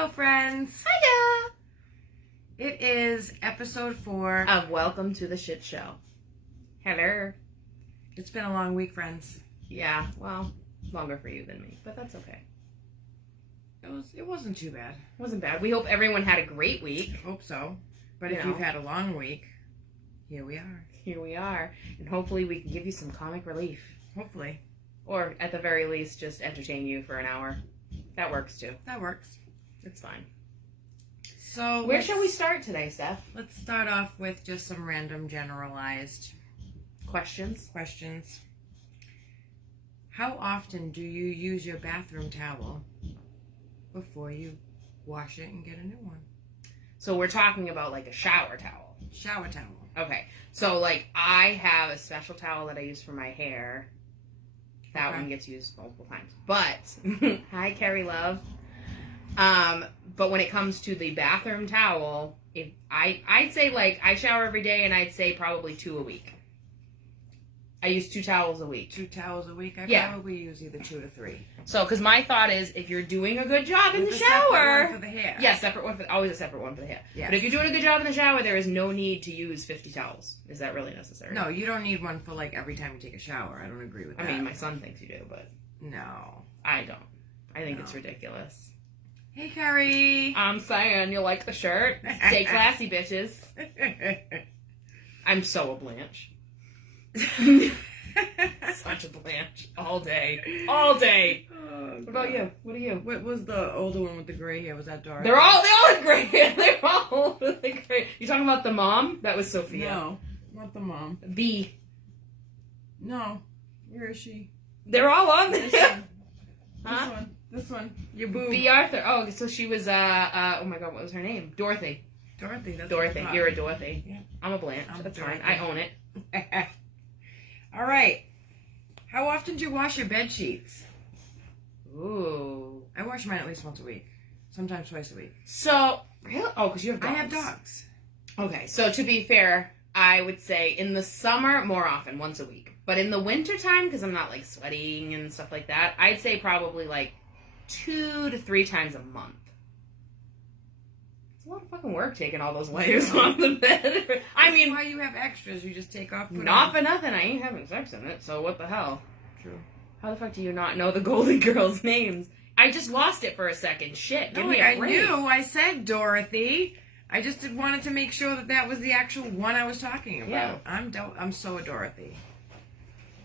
Hello, friends. Hiya! It is episode 4 Of Welcome to the Shit Show. Hello. It's been a long week, friends. Yeah, well, longer for you than me, but that's okay. It wasn't too bad. Wasn't bad. We hope everyone had a great week. Hope so. But You if know. you've had a long week, here we are. Here we are, and hopefully we can give you some comic relief. Hopefully. Or, at the very least, just entertain you for an hour. That works, too. That works. It's fine. So Where shall we start today, Steph? Let's start off with just some random generalized Questions? questions. How often do you use your bathroom towel before you wash it and get a new one? So we're talking about, like, a shower towel. Shower towel. Okay. So, like, I have a special towel that I use for my hair. That Okay. one gets used multiple times. But, hi, Carrie Love. But when it comes to the bathroom towel, I'd say, like, I shower every day, and I'd say probably 2 a week. I use 2 towels a week. 2 towels a week? I Yeah. probably use either 2 to 3. So, because my thought is, if you're doing a good job in With the a separate shower... one for the hair. Yeah, separate one always a separate one for the hair. Yes. But if you're doing a good job in the shower, there is no need to use 50 towels. Is that really necessary? No, you don't need one for like every time you take a shower. I don't agree with I that. mean, my son thinks you do, but No. I don't. I think No. it's ridiculous. Hey, Carrie. I'm saying, you like the shirt? Stay classy, bitches. I'm so a Blanche. Such a Blanche. All day. All day. Oh, What about you? What are you? What was the older one with the gray hair? Was that Dora? They all have gray hair. They're all really great. You talking about the mom? That was Sophia. No, not the mom. B. No. Where is she? They're all on This there. one. Huh? This one. This one. Your boob. B. Arthur. Oh, so she was, oh my god, what was her name? Dorothy. Dorothy. That's Dorothy. what I You're a Dorothy. Yeah. I'm a Blanche. I'm That's Dorothy. fine. I own it. thought. All right. How often do you wash your bed sheets? Ooh. I wash mine at least once a week. Sometimes twice a week. So, really? Oh, because you have dogs. I have dogs. Okay, so to be fair, I would say in the summer, more often, once a week. But in the wintertime, because I'm not, like, sweating and stuff like that, I'd say probably, like, 2 to 3 times a month. It's a lot of fucking work taking all those layers off the bed. I mean, why you have extras? You just take off. Put not on. for nothing. I ain't having sex in it, so what the hell? True. How the fuck do you not know the Golden Girls' names? I just lost it for a second. Shit, give No, me a I break. knew. I said Dorothy. I just wanted to make sure that was the actual one I was talking about. Yeah. I'm so a Dorothy.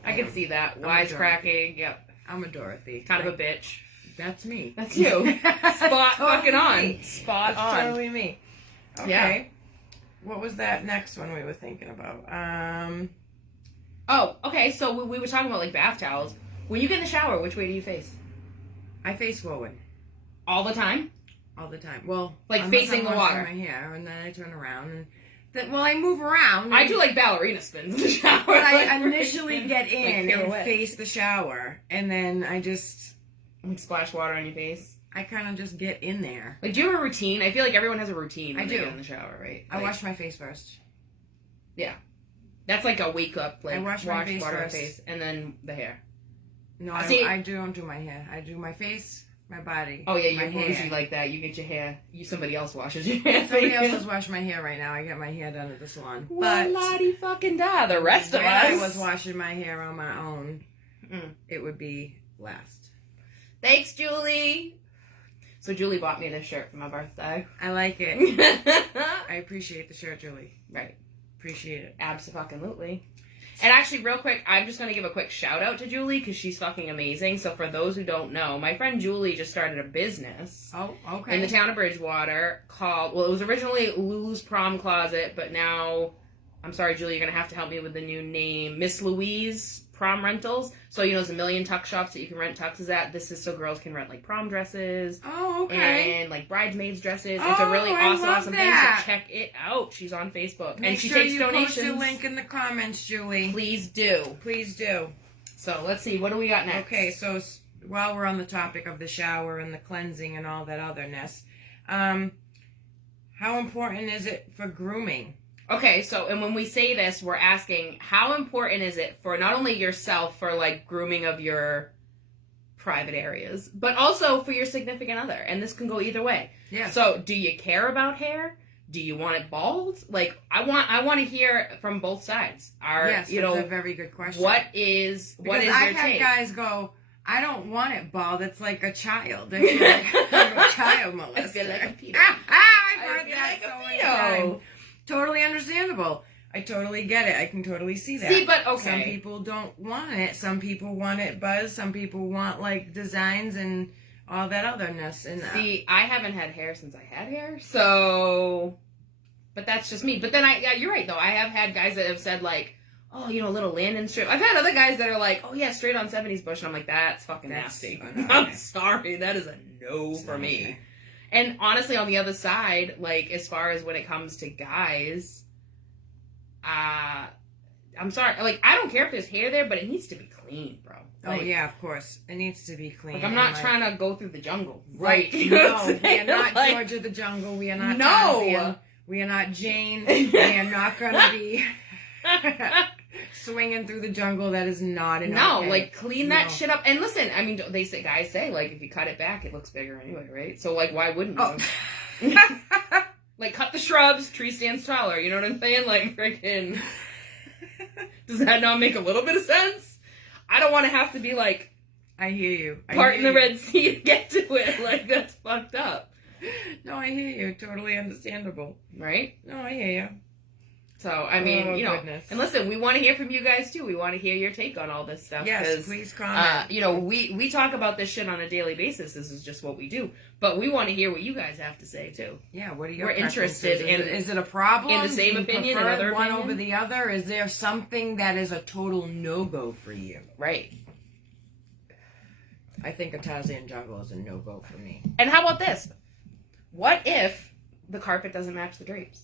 I can see that. I'm a Wisecracking. Yep. I'm a Dorothy. Kind of a bitch. That's me. That's you. Spot fucking on. Me. Spot That's on. totally me. Okay. Yeah. What was that next one we were thinking about? Oh, okay. So we were talking about like bath towels. When you get in the shower, which way do you face? I face forward All the time? all the time. Well, Like unless facing I'm the washing water. my hair, and then I turn around and I move around. I do like ballerina spins in the shower. But Like, I initially get like in and pirouettes. face the shower, and then I just Like splash water on your face. I kind of just get in there. Like, do you have a routine? I feel like everyone has a routine when I they do. get in the shower, right? I Like, wash my face first. That's like a wake up, like I wash my face water on first. face, and then the hair. No, See- I don't do my hair. I do my face, my body. Oh yeah, my you're bougie hair. like that. You get your hair. Somebody else washes your hair. Somebody else is washing my hair right now. I get my hair done at the salon. Well, lottie fucking da. The rest of when us. I was washing my hair on my own, Mm. it would be last. Thanks, Julie. So Julie bought me this shirt for my birthday. I like it. Right. I appreciate the shirt, Julie. Appreciate it. Absolutely. And actually, real quick, I'm just going to give a quick shout out to Julie because she's fucking amazing. So for those who don't know, my friend Julie just started a business Oh, okay. in the town of Bridgewater called, well, it was originally Lou's Prom Closet, but now, I'm sorry, Julie, you're going to have to help me with the new name, Miss Louise Prom Rentals. So, you know, there's a million tuck shops that you can rent tuxes at. This is so girls can rent, like, prom dresses. Oh, okay. And like bridesmaids dresses. It's a really Oh, I awesome, love awesome that. thing. So check it out. She's on Facebook. Make and she sure takes you donations. post the link in the comments, Julie. Please do. Please do. So let's see. What do we got next? Okay, so while we're on the topic of the shower and the cleansing and all that otherness, how important is it for grooming? Okay, so, and when we say this, we're asking, how important is it for not only yourself, for, like, grooming of your private areas, but also for your significant other. And this can go either way. Yeah. So, do you care about hair? Do you want it bald? Like, I want to hear from both sides. Yes, that's a very good question. What is your take? I've had guys go, I don't want it bald. It's like a child. I feel like I'm a child molester. I feel like a pedo. I've heard that so many times. Totally understandable. I totally get it. I can totally see that. See, but okay. Some people don't want it. Some people want it buzzed. Some people want like designs and all that otherness. And see, I haven't had hair since I had hair, so. But that's just me. But then you're right though. I have had guys that have said like, oh, a little Landon strip. I've had other guys that are like, oh yeah, straight on 70s bush, and I'm like, that's fucking nasty. I'm sorry, that is a no for me. Okay. And honestly, on the other side, like as far as when it comes to guys. I'm sorry. Like, I don't care if there's hair there, but it needs to be clean, bro. Like, oh, yeah, of course. It needs to be clean. Like, I'm not trying to go through the jungle. Right. You know no, we are not like, Georgia the Jungle. We are not Tarzan. We are not Jane. We are not going to be swinging through the jungle. That is not enough. No, like, clean that shit up. And listen, I mean, guys say, like, if you cut it back, it looks bigger anyway, right? So, like, why wouldn't you? Oh. Like, cut the shrubs, tree stands taller. You know what I'm saying? Like, freaking... Does that not make a little bit of sense? I don't want to have to be, like... I hear you. Part in the Red Sea to get to it. Like, that's fucked up. No, I hear you. Totally understandable. Right? No, I hear you. So, I mean, goodness. And listen, we want to hear from you guys, too. We want to hear your take on all this stuff. Yes, please comment. We talk about this shit on a daily basis. This is just what we do. But we want to hear what you guys have to say, too. Yeah, what are your We're interested in... Is it a problem? In the same opinion, another one opinion? Over the other? Is there something that is a total no-go for you? Right. I think a Tarzan jungle is a no-go for me. And how about this? What if the carpet doesn't match the drapes?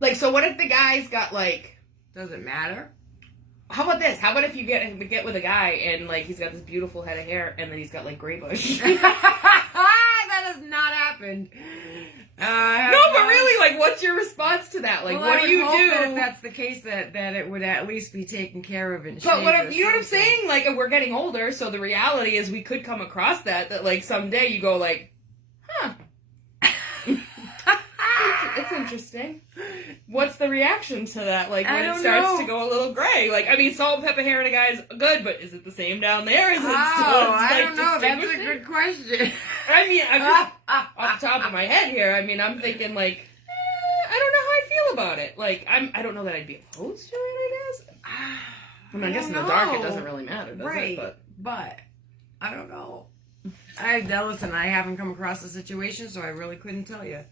Like, so what if the guy's got, like... Does it matter? How about this? How about if you get with a guy and, like, he's got this beautiful head of hair and then he's got, like, gray bush? That has not happened. No, but really, like, what's your response to that? Like, what do you do? That if that's the case, that it would at least be taken care of and But you know what I'm saying? Like, we're getting older, so the reality is we could come across that, like, someday you go, like, huh. It's interesting. What's the reaction to that? Like, when it starts to go a little gray? Like, I mean, salt and pepper hair in a guy's good, but is it the same down there? Is it still, I don't know. That's a good question. I mean, I'm just, off the top of my head here, I mean, I'm thinking, like, I don't know how I'd feel about it. Like, I don't know that I'd be opposed to it, I guess. I mean, I guess in the dark it doesn't really matter, does it? But, I don't know. I haven't come across the situation, so I really couldn't tell you.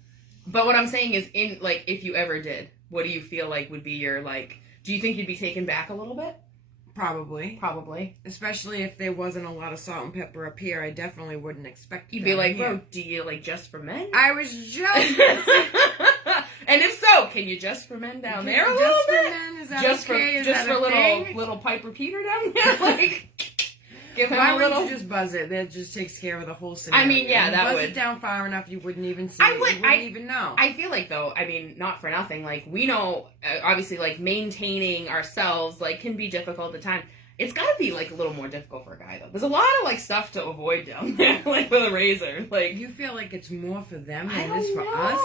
But what I'm saying is, if you ever did, what do you feel like would be your, like, do you think you'd be taken back a little bit? Probably. Especially if there wasn't a lot of salt and pepper up here, I definitely wouldn't expect it. You'd be like, bro, do you, like, just for men? I was just... And if so, can you just for men down there a little bit? Just for men? Is that okay? Just for little Piper Peter down there? Like... Give him Why wouldn't you just buzz it? That just takes care of the whole scenario. I mean, yeah, that would. Buzz it down far enough, you wouldn't even see it. You wouldn't even know. I feel like, though, I mean, not for nothing, like, we know, obviously, like, maintaining ourselves, like, can be difficult at times. It's gotta be, like, a little more difficult for a guy, though. There's a lot of, like, stuff to avoid down there, like, with a razor. Like, you feel like it's more for them than it is for us?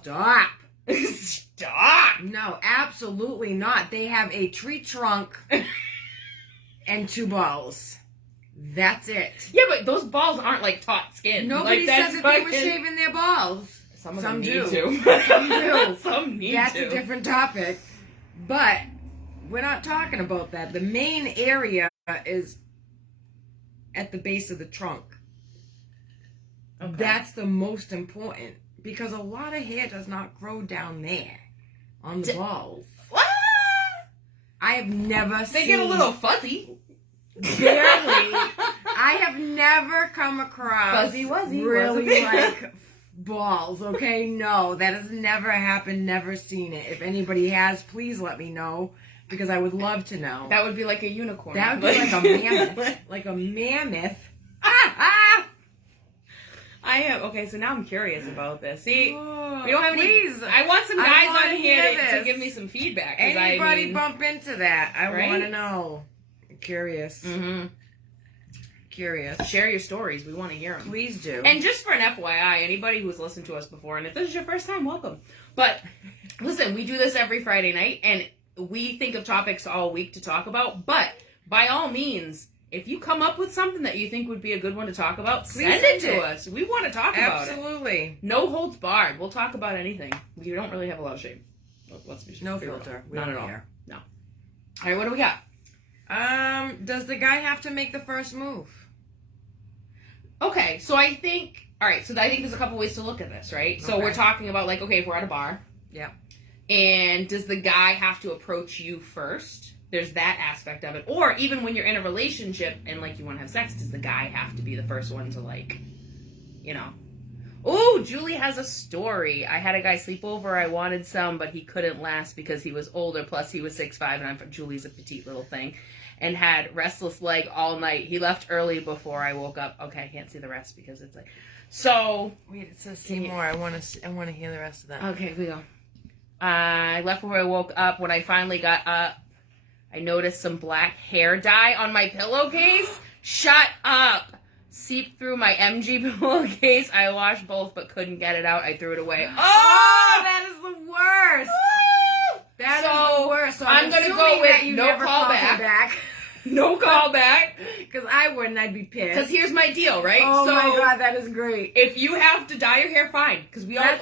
Stop. Stop. No, absolutely not. They have a tree trunk and 2 balls. That's it. Yeah, but those balls aren't like taut skin. Nobody said that they were shaving their balls. Some of them need do. To. Some do. Some need That's to. That's a different topic. But we're not talking about that. The main area is at the base of the trunk. Okay. That's the most important. Because a lot of hair does not grow down there on the balls. What? I have never seen... They get a little fuzzy. Barely. I have never come across fuzzy wuzzy really like balls, okay? No, that has never happened, never seen it. If anybody has, please let me know, because I would love to know. That would be like a unicorn. That would be like a mammoth. Like a mammoth. Okay, so now I'm curious about this. See, oh, we don't have please. I want some guys on here to give me some feedback. Anybody bump into that? I right? want to know. Curious. Mm-hmm. curious. Share your stories. We want to hear them. Please do. And just for an FYI, anybody who's listened to us before, and if this is your first time, welcome. But listen, we do this every Friday night, and we think of topics all week to talk about. But by all means, if you come up with something that you think would be a good one to talk about, send it to us. We want to talk about it. Absolutely. No holds barred. We'll talk about anything. We don't really have a lot of shame. Let's be No filter. Not at all. No. All right, what do we got? Does the guy have to make the first move? Okay, so I think, all right, so I think there's a couple ways to look at this, right? So Okay. we're talking about, like, okay, if we're at a bar. Yeah. And does the guy have to approach you first? There's that aspect of it. Or even when you're in a relationship and, like, you want to have sex, does the guy have to be the first one to, like, you know? Oh, Julie has a story. I had a guy sleep over. I wanted some, but he couldn't last because he was older. Plus, he was 6'5", and Julie's a petite little thing. And had restless leg all night. He left early before I woke up. Okay, I can't see the rest because it's like... So... Wait, it says see more. I want to hear the rest of that. Okay, here we go. I left before I woke up. When I finally got up, I noticed some black hair dye on my pillowcase. Shut up! Seeped through my MG pillowcase. I washed both but couldn't get it out. I threw it away. Oh, that is the worst! That is the worst. So I'm going to go with you no never called me callback. back. No callback. Because I wouldn't. I'd be pissed. Because here's my deal, right? Oh so, my God, that is great. If you have to dye your hair, fine. Because we all dye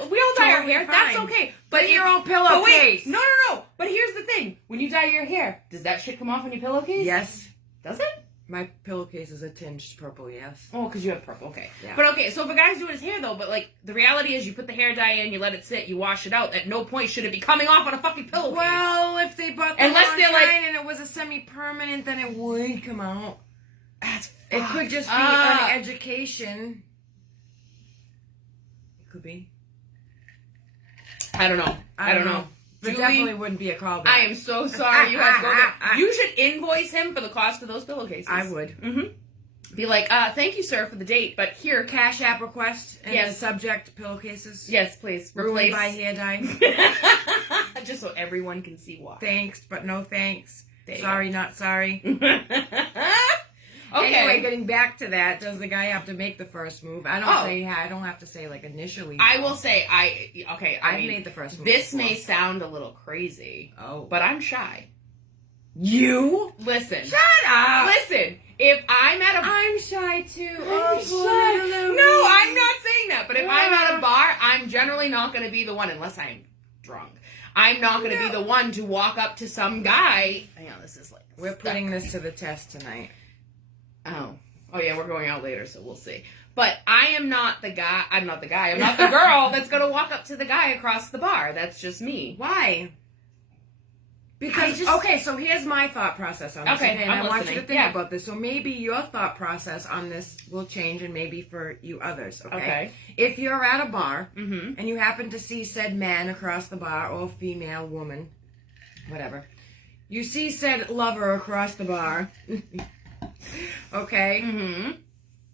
our totally hair. fine. That's okay. But if- your own But pillowcase. wait, no. But here's the thing: when you dye your hair, does that shit come off on your pillowcase? Yes. Does it? My pillowcase is a tinged purple, yes. Oh, because you have purple. Okay. Yeah. But okay, so if a guy's doing his hair though, but like the reality is, you put the hair dye in, you let it sit, you wash it out. At no point should it be coming off on a fucking pillowcase. Well, if they bought the Unless they're like- and it was a semi-permanent, then it would come out. that's It could just be up. an education. It could be. I don't know. I don't know. But Julie, definitely wouldn't be a callback. I am so sorry you had to go there. You should invoice him for the cost of those pillowcases. I would. Mm-hmm. Be like, thank you, sir, for the date, but here, Cash app request and Yes. the subject pillowcases. yes, please, Ruined replace. by hair dye. Just so everyone can see why. Thanks, but no thanks. There you Sorry, not sorry. Okay. Anyway, getting back to that, does the guy have to make the first move? I don't Oh. say. I don't have to say like initially. I will say, I I've mean, made the first move. this before. may sound a little crazy, Oh, but I'm shy. you Listen. shut up. Listen, if I'm at a... I'm shy too. I'm shy. No, I'm not saying that. But if I'm at a bar, I'm generally not going to be the one, unless I'm drunk. I'm not going to be the one to walk up to some guy. I know, this is like... We're putting this to the test tonight. Oh yeah, we're going out later, so we'll see. But I am not the guy. I'm not the guy. I'm not the girl that's going to walk up to the guy across the bar. That's just me. Why? Because okay, so here's my thought process on this. Okay, and I'm I want you listening. to think Yeah. about this. So maybe your thought process on this will change, and maybe for you others. Okay. If you're at a bar Mm-hmm. and you happen to see said man across the bar, or female, woman, whatever, you see said lover across the bar. Okay. Mm-hmm.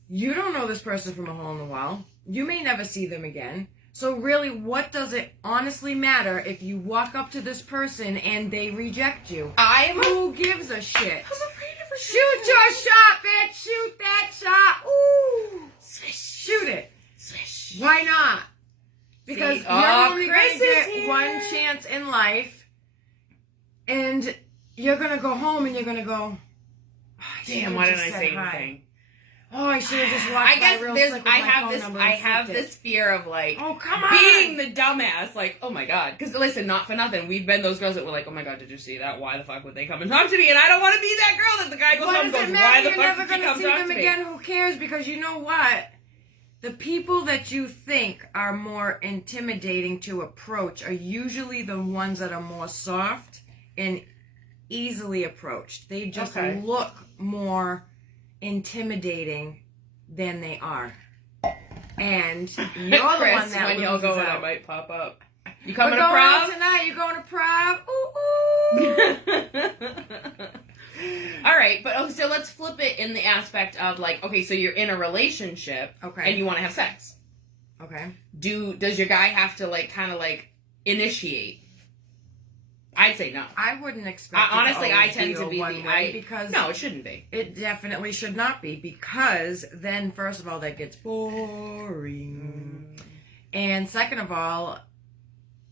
You don't know this person from a hole in the wall. You may never see them again. So really, what does it honestly matter if you walk up to this person and they reject you? Who gives a shit? afraid of Shoot your shot, bitch! Shoot that shot! Ooh! Shoot it! Swish. Why not? Because See? you're Oh, only Chris going to is get here. one chance in life, and you're going to go home and you're going to go, oh, Damn, why didn't I say anything? Oh, I should have just walked I guess by real there's. quick with I my have phone this. number I and have flipped it. this fear of like. Oh, come on! Being the dumbass, like, oh my god. Because listen, not for nothing, we've been those girls that were like, oh my god, did you see that? Why the fuck would they come and talk to me? And I don't want to be that girl that the guy goes What home and does goes, it why matter? the You're fuck never did she gonna come see talk them to me? again. Who cares? Because you know what? The people that you think are more intimidating to approach are usually the ones that are more soft and easily approached. They just Okay. look more intimidating than they are. And you're the one Chris, that when y'all loses go, I out. might pop up. You We're coming to going out prom? tonight. You're going to prom. Ooh, ooh. All right, but so let's flip it in the aspect of like, okay, so you're in a relationship Okay. and you want to have sex. Okay. Does your guy have to like kind of like initiate? I'd say no. I wouldn't expect. Honestly, I always tend be to a be one way because no, it shouldn't be. it definitely should not be, because then first of all that gets boring, and second of all,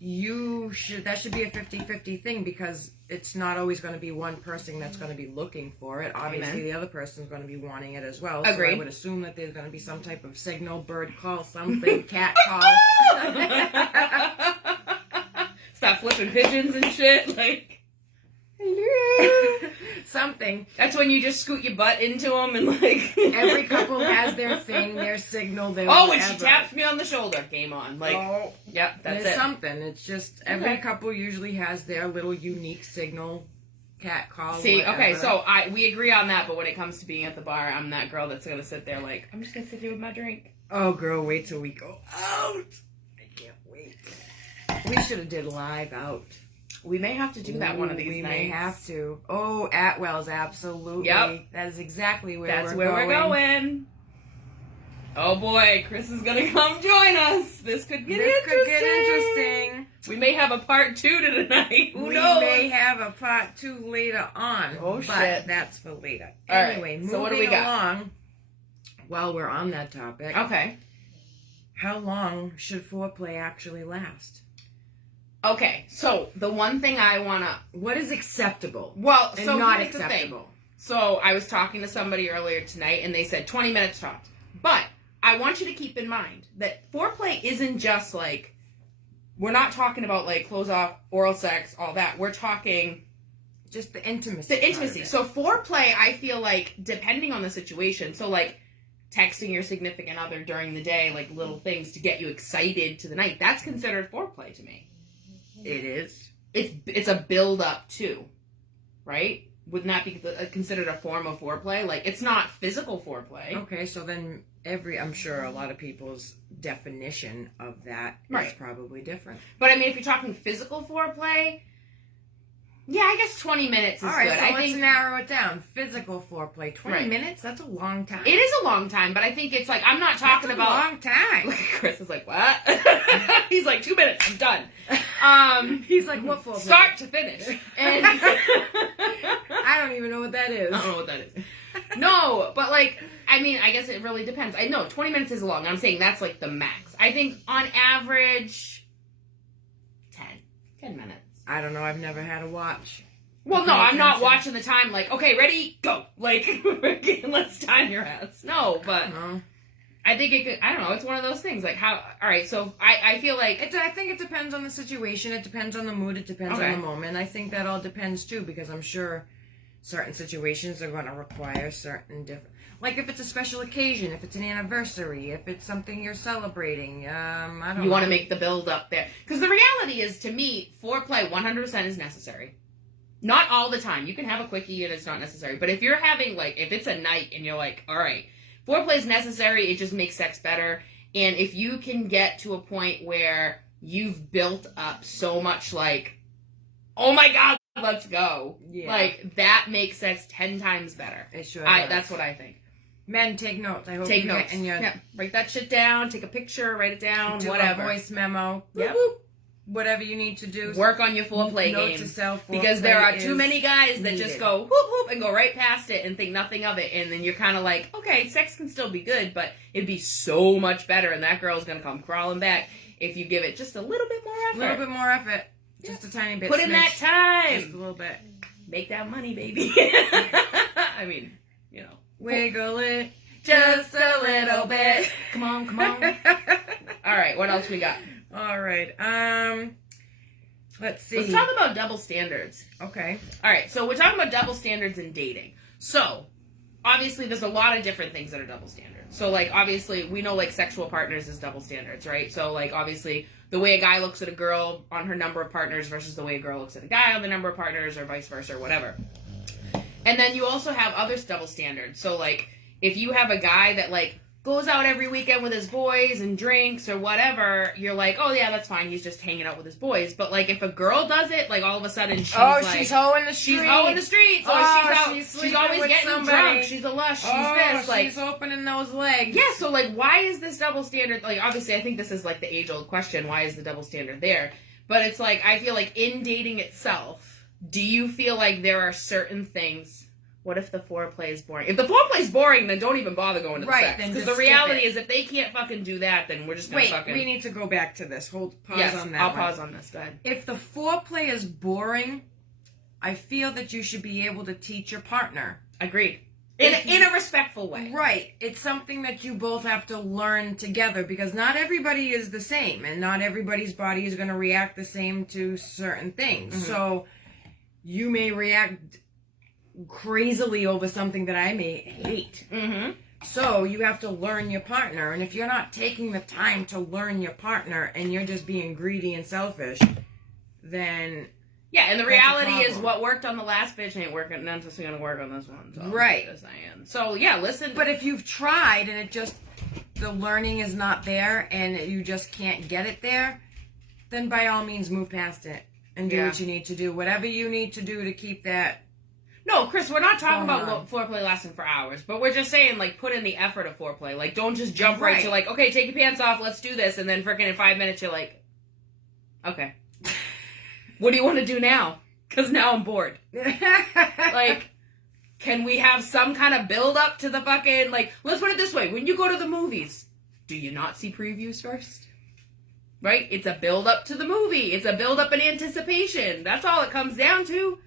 that should be a 50-50 thing, because it's not always going to be one person that's going to be looking for it. Obviously, Amen. the other person's going to be wanting it as well. Agreed. So I would assume that there's going to be some type of signal, bird call, something, cat call. Stop flipping pigeons and shit. Like, hello, something. That's when you just scoot your butt into them and like. Every couple has their thing, their signal, their Oh, whatever. and she taps me on the shoulder. Game on. Like, oh, yep, that's there's it. something. It's just every Okay. couple usually has their little unique signal, cat call. See, whatever. okay, so we agree on that, but when it comes to being at the bar, I'm that girl that's gonna sit there like, I'm just gonna sit here with my drink. Oh, girl, wait till we go out. I can't wait. We should have did live out. We may have to do that one of these we nights. may have to. Oh, Atwell's, absolutely. Yep. That is exactly where That's we're where going. we're going. Oh boy, Chris is gonna come join us. This could get interesting. We may have a part 2 to tonight. Who we knows? may have a part 2 later on. Oh, but shit. that's for later. All right, Anyway, so what do we moving got? along, while we're on that topic, Okay. how long should foreplay actually last? Okay, so the one thing I wanna... What is acceptable Well, and so not here's the thing. acceptable? So I was talking to somebody earlier tonight, and they said 20 minutes tops. But I want you to keep in mind that foreplay isn't just like... We're not talking about like close off, oral sex, all that. We're talking... Just the intimacy. The intimacy. So foreplay, I feel like, depending on the situation, so like texting your significant other during the day, like little things to get you excited to the night, that's considered foreplay to me. It is. It's a build up too, right? Wouldn't that be considered a form of foreplay? Like, it's not physical foreplay. Okay, so then I'm sure a lot of people's definition of that is Right. probably different. But I mean, if you're talking physical foreplay, yeah, I guess 20 minutes is All right, good. so I let's think narrow it down. Physical foreplay, 20 Right. minutes? That's a long time. it is a long time, but I think it's like, I'm not talking That's a about... long time. Chris is like, what? He's like, 2 minutes, I'm done. He's like, what foreplay? Start to finish. And I don't even know what that is. I don't know what that is. No, but like, I mean, I guess it really depends. I know 20 minutes is long. I'm saying that's like the max. I think on average, 10 minutes. I don't know. I've never had a watch. Well, Okay, no, I'm not attention. watching the time like, okay, ready, go. Like, let's time your ass. No, but No. I think it could, I don't know, it's one of those things. Like, how, all right, so I feel like, I think it depends on the situation. It depends on the mood. It depends Okay. on the moment. I think that all depends too, because I'm sure certain situations are going to require certain different. Like if it's a special occasion, if it's an anniversary, if it's something you're celebrating. I don't. you know. want to make the build up there. Because the reality is, to me, foreplay 100% is necessary. Not all the time. You can have a quickie and it's not necessary. But if you're having, like, if it's a night and you're like, all right, foreplay is necessary, it just makes sex better. And if you can get to a point where you've built up so much, like, oh my God, let's go. Yeah. Like, that makes sex 10 times better. It sure does. That's what I think. Men, take notes. I hope Take you notes. get in your Yeah, write that shit down, take a picture, write it down, do whatever. a voice memo. Yep. Boop, boop. Whatever you need to do. Work on your foreplay Note game. to self, Because there are foreplay too is many guys that needed. just go whoop whoop and go right past it and think nothing of it, and then you're kind of like, okay, sex can still be good, but it'd be so much better, and that girl's gonna come crawling back if you give it just a little bit more A effort. little bit more effort. Just a tiny bit. Put in that Just time. a little bit. Make that money, baby. I mean, you know, Wiggle it. just a little bit. Come on, come on. All right, what else we got? All right. Let's see. Let's talk about double standards. Okay. All right, so we're talking about double standards in dating. So, obviously, there's a lot of different things that are double standards. So, like, obviously, we know, like, sexual partners is double standards, right? So, like, obviously, the way a guy looks at a girl on her number of partners versus the way a girl looks at a guy on the number of partners, or vice versa, or whatever. And then you also have other double standards. So, like, if you have a guy that, like, goes out every weekend with his boys and drinks or whatever, you're like, oh yeah, that's fine, he's just hanging out with his boys. But like if a girl does it, like all of a sudden she's like, she's hoeing the streets. she's hoeing the streets, or Oh, she's out, she's she's sleeping always with getting somebody. drunk, she's a lush, she's this, like, she's opening those legs. yeah, so like why is this double standard, like obviously I think this is like the age old question, why is the double standard there? But it's like, I feel like in dating itself, do you feel like there are certain things... What if the foreplay is boring? If the foreplay is boring, then don't even bother going to the sex. Because the reality is, if they can't fucking do that, then we're just going to fucking... Wait, we need to go back to this. Pause on that. I'll pause on this. Go ahead. If the foreplay is boring, I feel that you should be able to teach your partner. Agreed. In a respectful way. Right. It's something that you both have to learn together, because not everybody is the same, and not everybody's body is going to react the same to certain things. Mm-hmm. So you may react crazily over something that I may hate. Mm-hmm. So you have to learn your partner, and if you're not taking the time to learn your partner and you're just being greedy and selfish, then yeah, and the reality is what worked on the last bitch ain't working, none of us are gonna work on this one. So right. So yeah, listen. But if you've tried and the learning is not there and you just can't get it there, then by all means move past it and do what you need to do. Whatever you need to do to keep that. No, Chris, we're not talking about foreplay lasting for hours, but we're just saying, like, put in the effort of foreplay. Like, don't just jump right to, like, okay, take your pants off, let's do this, and then freaking in 5 minutes you're like, okay. What do you want to do now? Because now I'm bored. Like, can we have some kind of build up to the fucking, like, let's put it this way. When you go to the movies, do you not see previews first? Right? It's a build up to the movie. It's a build up in anticipation. That's all it comes down to.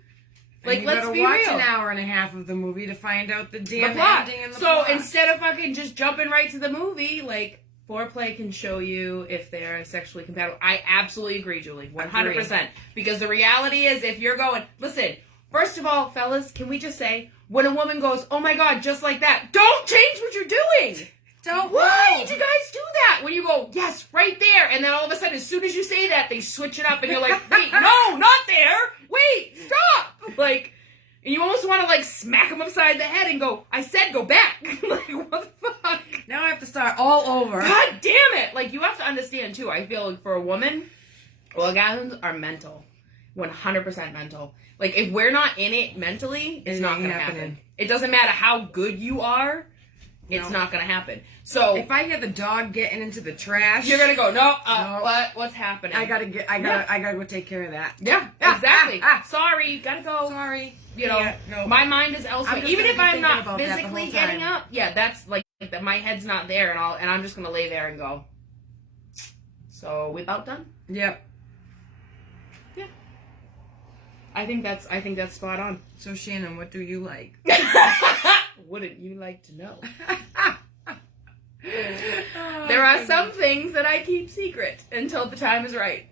Like, let's be real. You gotta watch an hour and a half of the movie to find out the damn plot. ending and the plot. So instead of fucking just jumping right to the movie, like, foreplay can show you if they're sexually compatible. I absolutely agree, Julie. 100%. Because the reality is, if you're going... Listen, first of all, fellas, can we just say, when a woman goes, oh my God, just like that, don't change what you're doing! Why did you guys do that? When you go, yes, right there, and then all of a sudden, as soon as you say that, they switch it up, and you're like, wait, no, not there! Wait, stop! Like, and you almost want to, like, smack them upside the head and go, I said go back. Like, what the fuck? Now I have to start all over. God damn it! Like, you have to understand, too, I feel like for a woman, orgasms are mental. 100% mental. Like, if we're not in it mentally, it's not going to happen. It doesn't matter how good you are. It's not going to happen. So if I hear the dog getting into the trash, you're going to go, no. What's happening? I gotta go take care of that. Yeah, exactly. Sorry, gotta go. Sorry. You know, my mind is elsewhere. Even if I'm not physically getting up, that's like my head's not there, and I'm just going to lay there and go. So we about done? Yep. Yeah. I think that's spot on. So Shannon, what do you like? Wouldn't you like to know? There are some things that I keep secret until the time is right.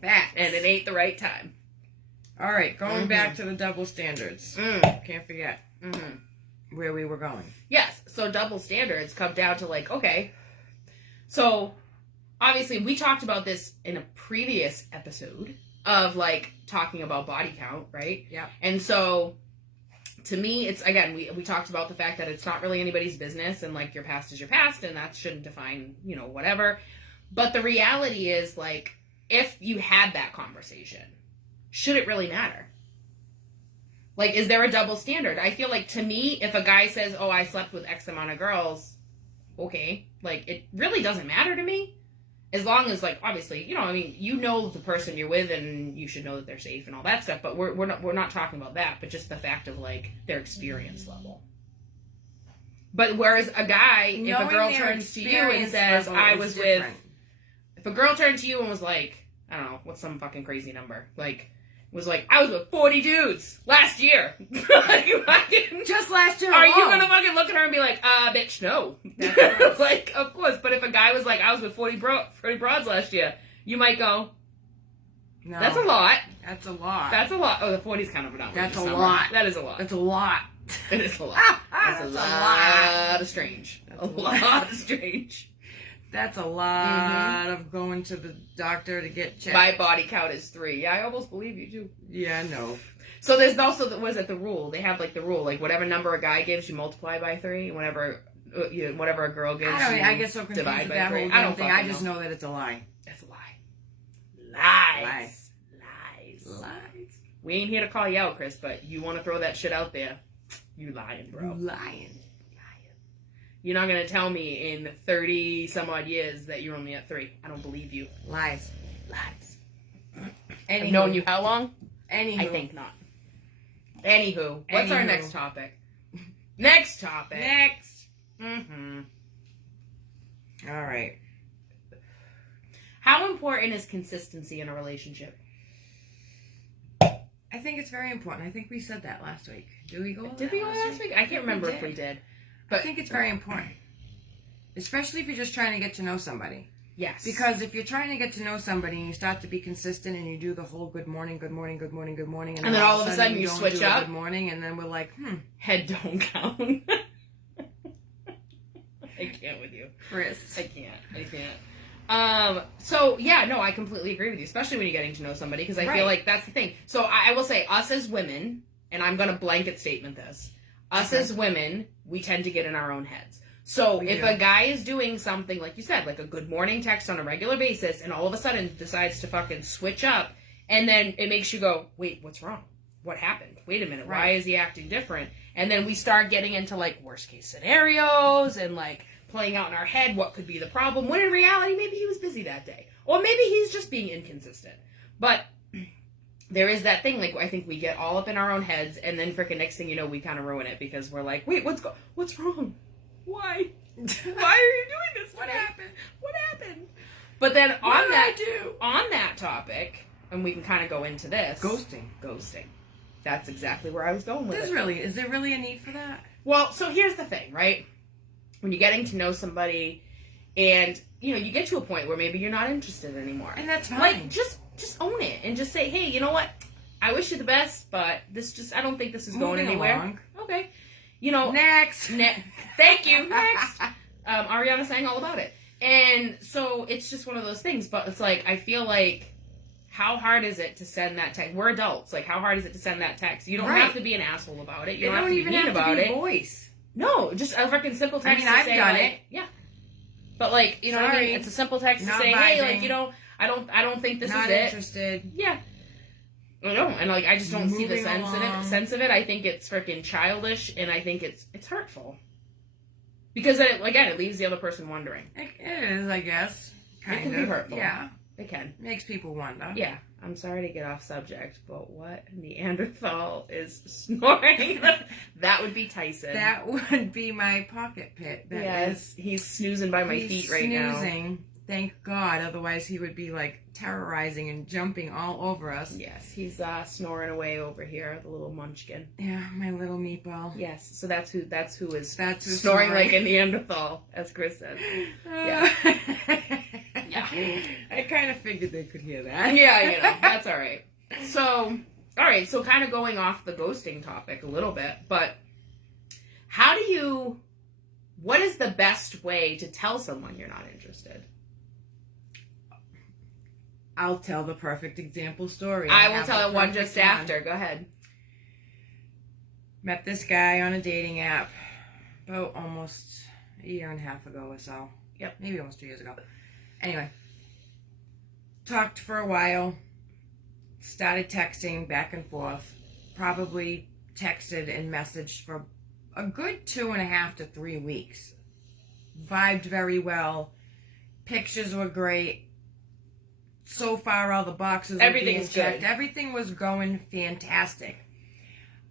Facts. And it ain't the right time. All right, going back to the double standards. Can't forget where we were going. Yes, so double standards come down to, like, okay, so obviously we talked about this in a previous episode of, like, talking about body count, right? Yeah. And so... to me, it's, again, we talked about the fact that it's not really anybody's business, and, like, your past is your past, and that shouldn't define, you know, whatever. But the reality is, like, if you had that conversation, should it really matter? Like, is there a double standard? I feel like, to me, if a guy says, oh, I slept with X amount of girls, okay. Like, it really doesn't matter to me. As long as, like, obviously, you know, I mean, you know the person you're with, and you should know that they're safe and all that stuff. But we're not talking about that. But just the fact of, like, their experience level. But whereas a guy, if a girl turns to you and says, "I was with," if a girl turned to you and was like, I don't know, what's some fucking crazy number, like, was like, I was with 40 dudes last year. Just last year. Are you gonna fucking look at her and be like, bitch, no? Like, of course. But if a guy was like, I was with 40 broads last year, you might go, no. That's a lot. That's a lot. That's a lot. Oh, the 40's kind of an outlandish That's a number. lot. That is a lot. That's a lot. It is a lot. That's a lot of strange. That's a lot of strange. That's a lot of going to the doctor to get checked. My body count is 3. Yeah, I almost believe you too. Yeah, no. So there's also, the rule? They have, like, the rule, like, whatever number a guy gives, you multiply by 3. Whatever a girl gives, I get so confused divide with by that 3. whole I don't thing. I just know that it's a lie. That's a lie. Lies. We ain't here to call you out, Chris, but you want to throw that shit out there. You lying, bro. You lying. You're not going to tell me in 30 some odd years that you're only at 3. I don't believe you. Lies. I've known you how long? Anywho. I think not. Anywho, what's our Anywho. next topic? Next topic. Next. Mm-hmm. All right. How important is consistency in a relationship? I think it's very important. I think we said that last week. Did we go over Did that we go last week? I can't remember if did. we did. I But think it's very important. Especially if you're just trying to get to know somebody. yes. Because if you're trying to get to know somebody and you start to be consistent and you do the whole good morning, good morning, good morning, good morning, And then all of a sudden you don't switch do a up. good morning, and then we're like, head don't count. I can't with you. Chris. I can't. So yeah, no, I completely agree with you, especially when you're getting to know somebody, because I Right. feel like that's the thing. So I will say, us as women, and I'm gonna blanket statement this, us Okay. as women, we tend to get in our own heads. So We if do. a guy is doing something, like you said, like a good morning text on a regular basis, and all of a sudden decides to fucking switch up, and then it makes you go, wait, what's wrong? What happened? Wait a minute, why Right. is he acting different? And then we start getting into like worst case scenarios and like playing out in our head what could be the problem, when in reality maybe he was busy that day, or maybe he's just being inconsistent. But there is that thing, like, I think we get all up in our own heads, and then freaking next thing you know, we kind of ruin it because we're like, wait, what's wrong? Why are you doing this? What happened? What happened? But then What on did that I do? on that topic, and we can kind of go into this Ghosting. That's exactly where I was going with it. Is there really a need for that? Well, so here's the thing, right? When you're getting to know somebody, and you get to a point where maybe you're not interested anymore, And that's fine. like just own it and just say, hey, you know what? I wish you the best, but I don't think this is going Moving anywhere. along. Okay, Next. Thank you. Next. Ariana sang all about it, and so it's just one of those things. But it's like, I feel like, how hard is it to send that text? We're adults. Like, how hard is it to send that text? You don't Right. have to be an asshole about it. You You don't have to be even mean have to about be it. voice. No, just a freaking simple text. I mean, to I've say, done like, it. Yeah, but like, you know what I Sorry. mean? It's a simple text to Not say, hey, vibing. like, I don't think this Not is it. interested. Yeah. I don't, and like, I just don't see the Moving along. sense of it. I think it's freaking childish, and I think it's hurtful. Because then, again, it leaves the other person wondering. It is, I guess. Kind can of. be hurtful. Yeah. It can. Makes people wonder. Yeah. I'm sorry to get off subject, but what Neanderthal is snoring? That would be Tyson. That would be my pocket pit. That yes, he's snoozing by my he's feet right now. snoozing. Thank God. Otherwise, he would be like terrorizing and jumping all over us. Yes, he's snoring away over here, the little munchkin. Yeah, my little meatball. Yes, so that's who is That's who's snoring like a Neanderthal, as Chris says. Yeah. Yeah. I kind of figured they could hear that. Yeah, that's all right. So, all right, so kind of going off the ghosting topic a little bit, but what is the best way to tell someone you're not interested? I'll tell the perfect example story. I will have tell the it one perfect just after. Go ahead. Met this guy on a dating app about almost a year and a half ago or so. Yep. Maybe almost 2 years ago. Anyway, talked for a while, started texting back and forth, probably texted and messaged for a good 2.5 to 3 weeks. Vibed very well. Pictures were great. So far, all the boxes were being Everything's checked. good. Everything was going fantastic.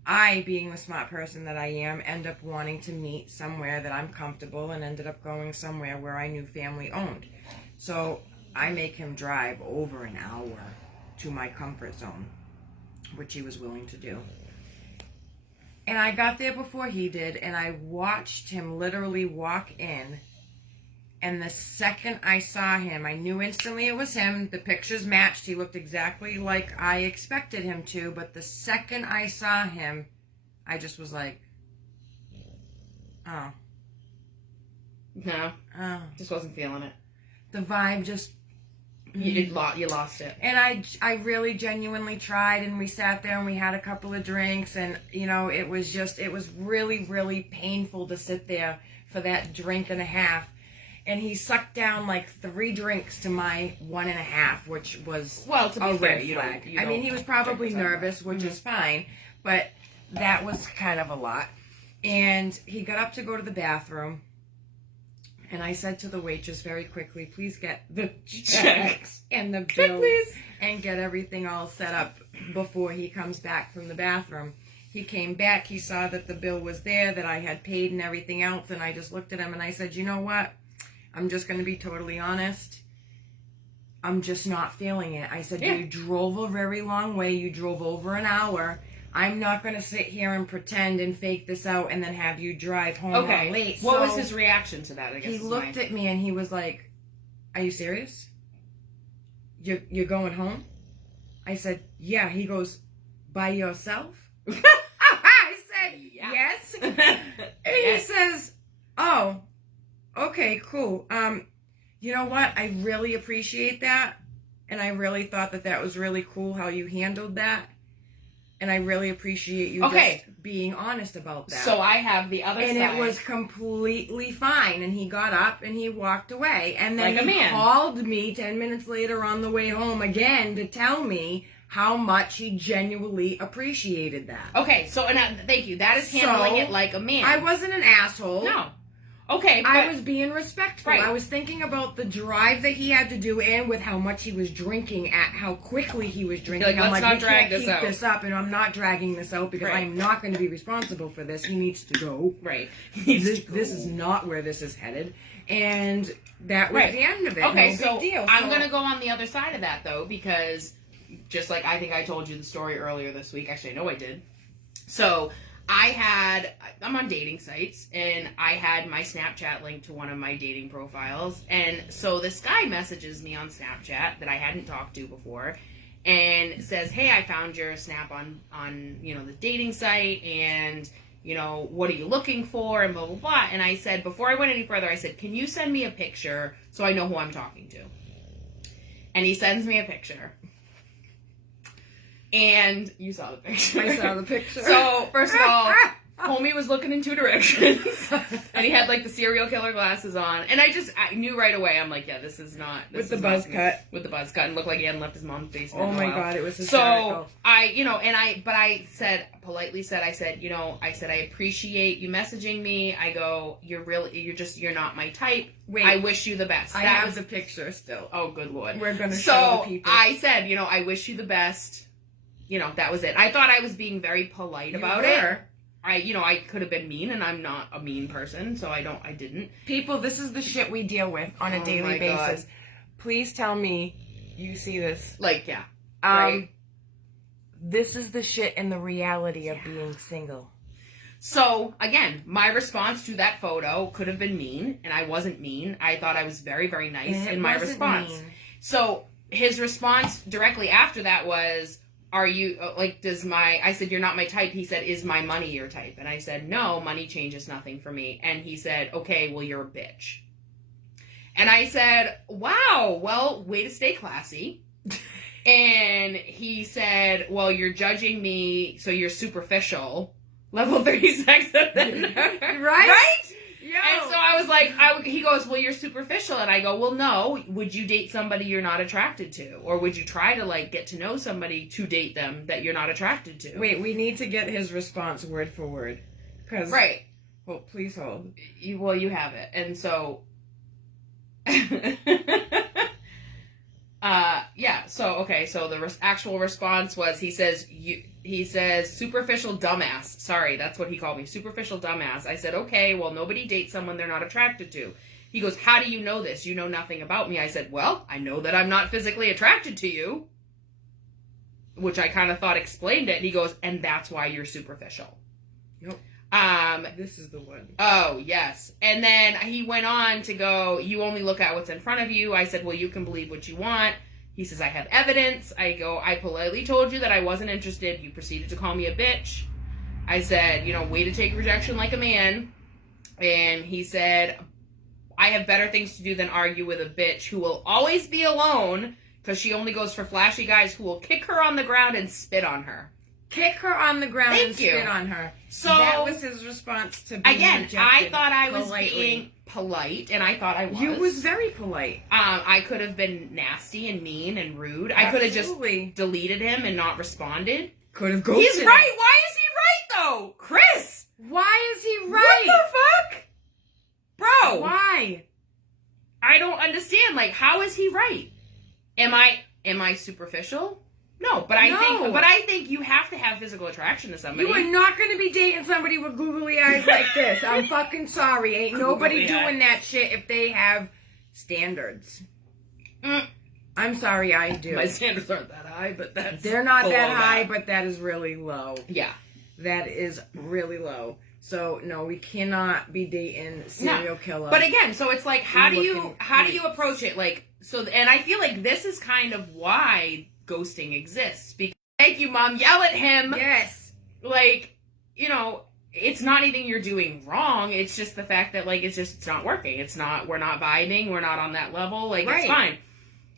I, being the smart person that I am, end up wanting to meet somewhere that I'm comfortable, and ended up going somewhere where I knew family owned. So I make him drive over an hour to my comfort zone, which he was willing to do. And I got there before he did, and I watched him literally walk in. And the second I saw him, I knew instantly it was him. The pictures matched. He looked exactly like I expected him to. But the second I saw him, I just was like, oh. No, Oh. just wasn't feeling it. The vibe just... You lost it. And I really genuinely tried, and we sat there and we had a couple of drinks, and, it was really, really painful to sit there for that drink and a half. And he sucked down like 3 drinks to my 1.5, which was Well, to be a fair, red you flag. don't- you I mean, don't he was probably drink yourself nervous, up. which is fine, but that was kind of a lot. And he got up to go to the bathroom, And I said to the waitress very quickly, please get the Checks. checks and the bill Please. and get everything all set up before he comes back from the bathroom. He came back, he saw that the bill was there, that I had paid and everything else, and I just looked at him and I said, you know what? I'm just going to be totally honest. I'm just not feeling it. I said, Yeah. you drove a very long way. You drove over an hour. I'm not going to sit here and pretend and fake this out and then have you drive home Okay. late. What was So his reaction to that? I guess he looked at me and he was like, are you serious? You're going home? I said, yeah. He goes, by yourself? I said, Yeah. yes. And he says, oh, okay, cool. You know what? I really appreciate that. And I really thought that was really cool how you handled that. And I really appreciate you just being honest about that. So I have the other And side. it was completely fine. And he got up and he walked away. And then Like a he man. called me 10 minutes later on the way home again to tell me how much he genuinely appreciated that. Okay, so thank you. That is handling So, it like a man. I wasn't an asshole. No. Okay, but I was being respectful. Right. I was thinking about the drive that he had to do and with how much he was drinking at how quickly he was drinking. You're like, I'm let's like, not we drag can't this keep out. this up, and I'm not dragging this out because Right. I'm not going to be responsible for this. He needs to go. right. This is not where this is headed. And that was Right. the end of it. Okay, No so big deal. I'm going to go on the other side of that, though, because just like I think I told you the story earlier this week. Actually, I know I did. So I'm on dating sites, and I had my Snapchat linked to one of my dating profiles. And so this guy messages me on Snapchat that I hadn't talked to before and says, hey, I found your Snap on the dating site, and what are you looking for, and blah, blah, blah. And I said, before I went any further, I said, can you send me a picture so I know who I'm talking to? And he sends me a picture. And you saw the picture. I saw the picture. So, first of all, homie was looking in two directions. And he had, like, the serial killer glasses on. And I knew right away, I'm like, yeah, this is not... With the buzz cut. With the buzz cut, and looked like he hadn't left his mom's basement Oh in a my while. God, it was hysterical. So, I politely said, I appreciate you messaging me. I go, you're not my type. Wait. I wish you the best. I That have was the picture still. Oh, good Lord. We're going to show So, the people. I said, I wish you the best. That was it. I thought I was being very polite about it. I could have been mean, and I'm not a mean person, so I didn't. People, this is the shit we deal with on a Oh daily my God. basis. Please tell me you see this. Like, yeah. Right. This is the shit and the reality of being single. So, again, my response to that photo could have been mean, and I wasn't mean. I thought I was very, very nice And it in my wasn't response. mean. So, his response directly after that was, are you, I said, you're not my type. He said, is my money your type? And I said, no, money changes nothing for me. And he said, okay, well, you're a bitch. And I said, wow, well, way to stay classy. And he said, well, you're judging me, so you're superficial. Level 3 sex offender. Right? Yo. And so I was like, he goes, well, you're superficial. And I go, well, no. Would you date somebody you're not attracted to? Or would you try to, get to know somebody to date them that you're not attracted to? Wait, we need to get his response word for word. Right. Well, please hold. You have it. And so... So the actual response was, he says, superficial dumbass. Sorry, that's what he called me, superficial dumbass. I said, okay, well, nobody dates someone they're not attracted to. He goes, how do you know this? You know nothing about me. I said, well, I know that I'm not physically attracted to you, which I kind of thought explained it. He goes, and that's why you're superficial. Nope. This is the one. Oh, yes. And then he went on to go, you only look at what's in front of you. I said, well, you can believe what you want. He says, I have evidence. I go, I politely told you that I wasn't interested. You proceeded to call me a bitch. I said, way to take rejection like a man. And he said, I have better things to do than argue with a bitch who will always be alone because she only goes for flashy guys who will kick her on the ground and spit on her. Kick her on the ground Thank and you. spit on her. So that was his response to being again, rejected I thought I was politely. being polite, and I thought I was. You was very polite. I could have been nasty and mean and rude. I could have just Absolutely. deleted him and not responded. Could have ghosted He's him. right. Why is he right though, Chris? Why is he What right? the fuck, bro? Why? I don't understand. Like, how is he right? Am I superficial? No, but I think you have to have physical attraction to somebody. You are not going to be dating somebody with googly eyes like this. I'm fucking sorry. Ain't nobody doing that shit if they have standards. I'm sorry, I do. My standards aren't that high, but they're not that high, but that is really low. Yeah. That is really low. So no, we cannot be dating serial killer. But again, so it's like, how do you approach it? Like, so, and I feel like this is kind of why ghosting exists. Because, thank you, Mom. Yell at him. Yes. Like, you know, it's not anything you're doing wrong. It's just the fact that, like, it's not working. We're not vibing. We're not on that level. Like, It's fine.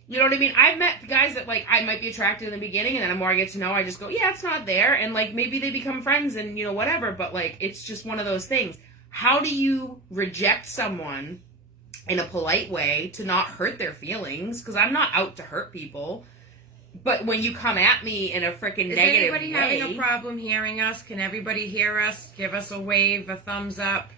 You know what I mean? I've met guys that, like, I might be attracted in the beginning, and then the more I get to know, I just go, yeah, it's not there. And, like, maybe they become friends and, you know, whatever. But, like, it's just one of those things. How do you reject someone in a polite way to not hurt their feelings? Because I'm not out to hurt people. But when you come at me in a freaking negative way... Is anybody having a problem hearing us? Can everybody hear us? Give us a wave, a thumbs up.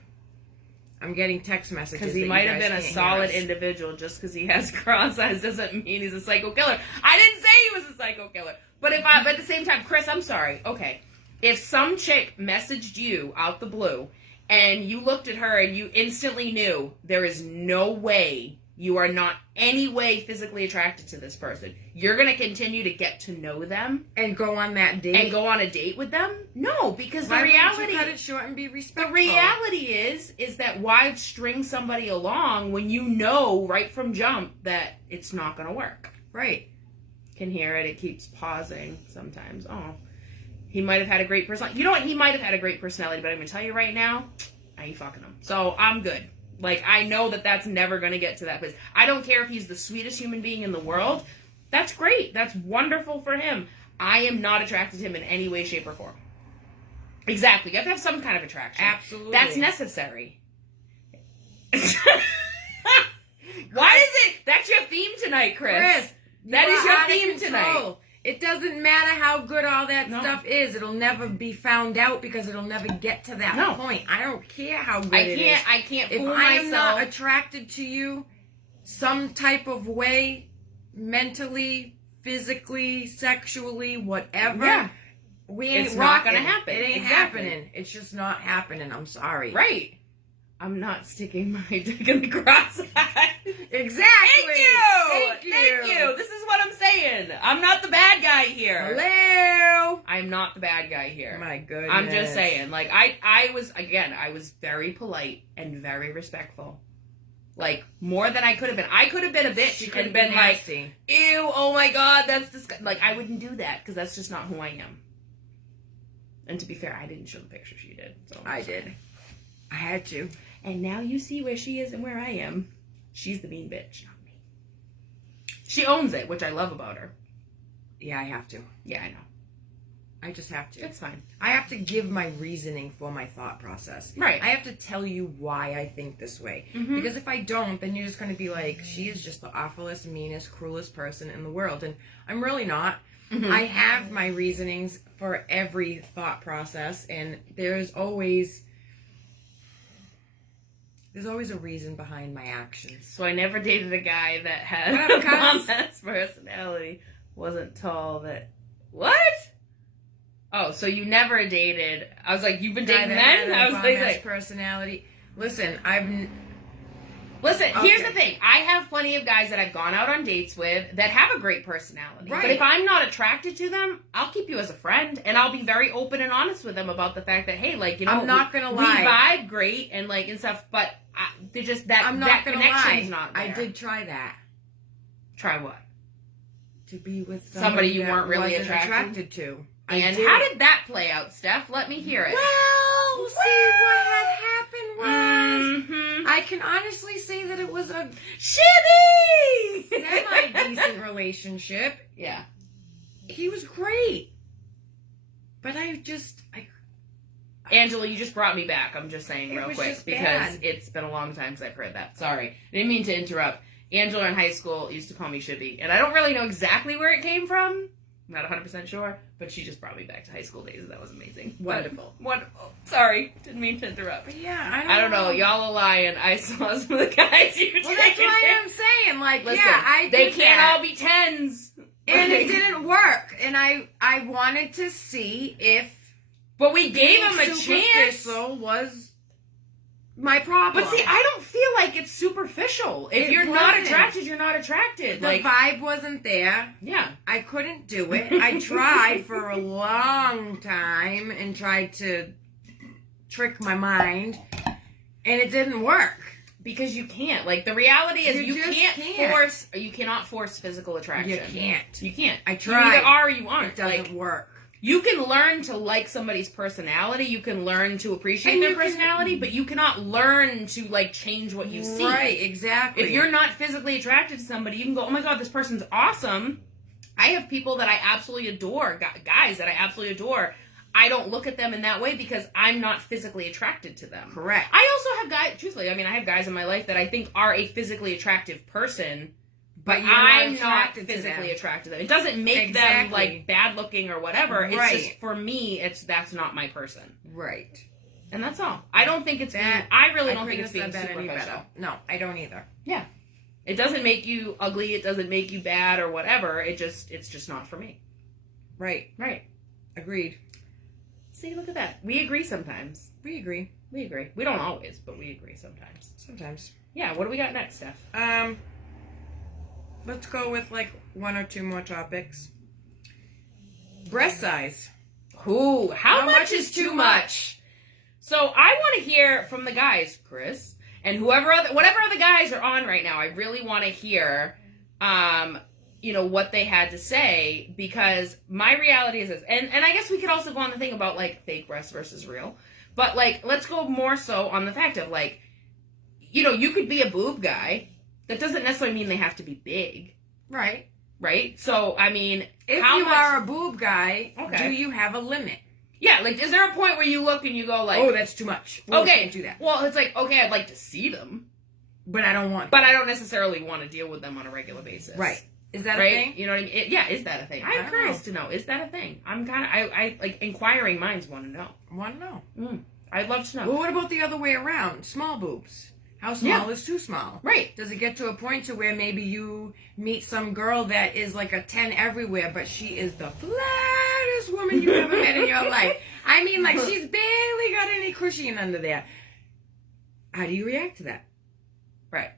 I'm getting text messages. Because he might have been a solid individual. Just because he has cross eyes doesn't mean he's a psycho killer. I didn't say he was a psycho killer. But at the same time, Chris, I'm sorry. Okay. If some chick messaged you out the blue and you looked at her and you instantly knew there is no way you are not any way physically attracted to this person, you're going to continue to get to know them and go on that date and go on a date with them? No, because why the reality, wouldn't you cut it short and be respectful? The reality is that why string somebody along when you know right from jump that it's not going to work? Right. Can hear it. It keeps pausing sometimes. Oh, he might have had a great personality. You know what? He might have had a great personality, but I'm going to tell you right now, I ain't fucking him. So I'm good. Like, I know that that's never going to get to that place. I don't care if he's the sweetest human being in the world. That's great. That's wonderful for him. I am not attracted to him in any way, shape, or form. Exactly. You have to have some kind of attraction. Absolutely. That's necessary. Why is it? That's your theme tonight, Chris. That is your theme tonight. It doesn't matter how good all that stuff is. It'll never be found out because it'll never get to that point. I don't care how good it is. I can't fool myself. If I am not attracted to you some type of way, mentally, physically, sexually, whatever, it's not going to happen. It ain't happening. It's just not happening. I'm sorry. Right. I'm not sticking my dick in the cross. Exactly. Thank you. This is what I'm saying. I'm not the bad guy here. Hello. I'm not the bad guy here. My goodness. I'm just saying. Like, I was very polite and very respectful. Like, more than I could have been. I could have been a bitch. She could have been nasty. Like, ew, oh my God, that's disgusting. Like, I wouldn't do that because that's just not who I am. And to be fair, I didn't show the picture. She did. So I did. I had to. And now you see where she is and where I am. She's the mean bitch, not me. She owns it, which I love about her. Yeah, I have to. Yeah, I know. I just have to. It's fine. I have to give my reasoning for my thought process. Right. I have to tell you why I think this way. Mm-hmm. Because if I don't, then you're just going to be like, she is just the awfulest, meanest, cruelest person in the world. And I'm really not. Mm-hmm. I have my reasonings for every thought process, and there's always a reason behind my actions. So I never dated a guy that had a bomb-ass personality. Wasn't tall that... What? Oh, so you never dated... I was like, you've been dating men? I was like... personality. Listen, Listen, here's the thing. I have plenty of guys that I've gone out on dates with that have a great personality. Right. But if I'm not attracted to them, I'll keep you as a friend. And I'll be very open and honest with them about the fact that, hey, like, you know... I'm not going to lie. We vibe great and, like, and stuff, but they're just that, I'm not that gonna connection's lie. not there. I did try that. Try what? To be with somebody you weren't really attracted to. And how did that play out, Steph? Let me hear it. Well, see, what had happened was, I can honestly say that it was a semi-decent relationship. Yeah. He was great. But Angela, you just brought me back. I'm just saying real quick because it's been a long time since I've heard that. Sorry. I didn't mean to interrupt. Angela in high school used to call me Shibby, and I don't really know exactly where it came from, I'm not 100% sure, but she just brought me back to high school days. That was amazing. Wonderful. Wonderful. Sorry, didn't mean to interrupt. But yeah, I don't know. Y'all are lying. I saw some of the guys you were Well, that's taking why in. I'm saying, like, Listen, yeah, I they did can't that. all be 10s. And it didn't work. And I wanted to see if But we gave him a chance. superficial was my problem. But see, I don't feel like it's superficial. If It you're not wasn't. attracted, you're not attracted. the Like, vibe wasn't there. yeah. I couldn't do it. I tried for a long time and tried to trick my mind, and it didn't work. Because you can't. Like, the reality is You you just can't. You cannot force physical attraction. You can't. You can't. I You tried. either are or you aren't. It doesn't Like, work. you can learn to like somebody's personality. You can learn to appreciate And their you can- personality, but you cannot learn to, like, change what you see. Right, exactly. If you're not physically attracted to somebody, you can go, oh my god, this person's awesome. I have people that I absolutely adore, guys that I absolutely adore. I don't look at them in that way because I'm not physically attracted to them. correct. I also have guys, truthfully, I mean, I have guys in my life that I think are a physically attractive person, but you're not I'm not attracted to physically them. attracted to them. It doesn't make them, Exactly. like, bad looking or whatever. It's Right. just, for me, that's not my person. Right. And that's all. I don't think it's That- I really I don't think couldn't it's being have said that any superficial. better. No, I don't either. It doesn't make you ugly. It doesn't make you bad or whatever. It's just not for me. Right. Right. Agreed. See, look at that. We agree sometimes. We agree. We agree. We don't always, but we agree sometimes. Sometimes. Yeah. What do we got next, Steph? Let's go with like one or two more topics. Breast size. Ooh, how much is too much? So I want to hear from the guys, Chris, and whatever other guys are on right now. I really want to hear, what they had to say, because my reality is this, and I guess we could also go on the thing about, like, fake breasts versus real, but, like, let's go more so on the fact of, like, you could be a boob guy. That doesn't necessarily mean they have to be big, Right. right? So, I mean, If how you much? are a boob guy, Okay. do you have a limit? Yeah, like, is there a point where you look and you go, like, Oh, that's too much. Boobs okay, can't do that. well, it's like, okay, I'd like to see them, But I don't want. but I don't necessarily want to deal with them on a regular basis. Right. Is that Right? a thing? You know what I mean? Yeah, is that a thing? I I'm don't curious to know. Is that a thing? I'm kind of, I like, inquiring minds want to know. Want to know. I'd love to know. Well, what about the other way around? Small boobs. How small is too small? Right. Does it get to a point to where maybe you meet some girl that is like a 10 everywhere, but she is the flattest woman you ever met in your life? I mean, like, she's barely got any cushion under there. How do you react to that? Right.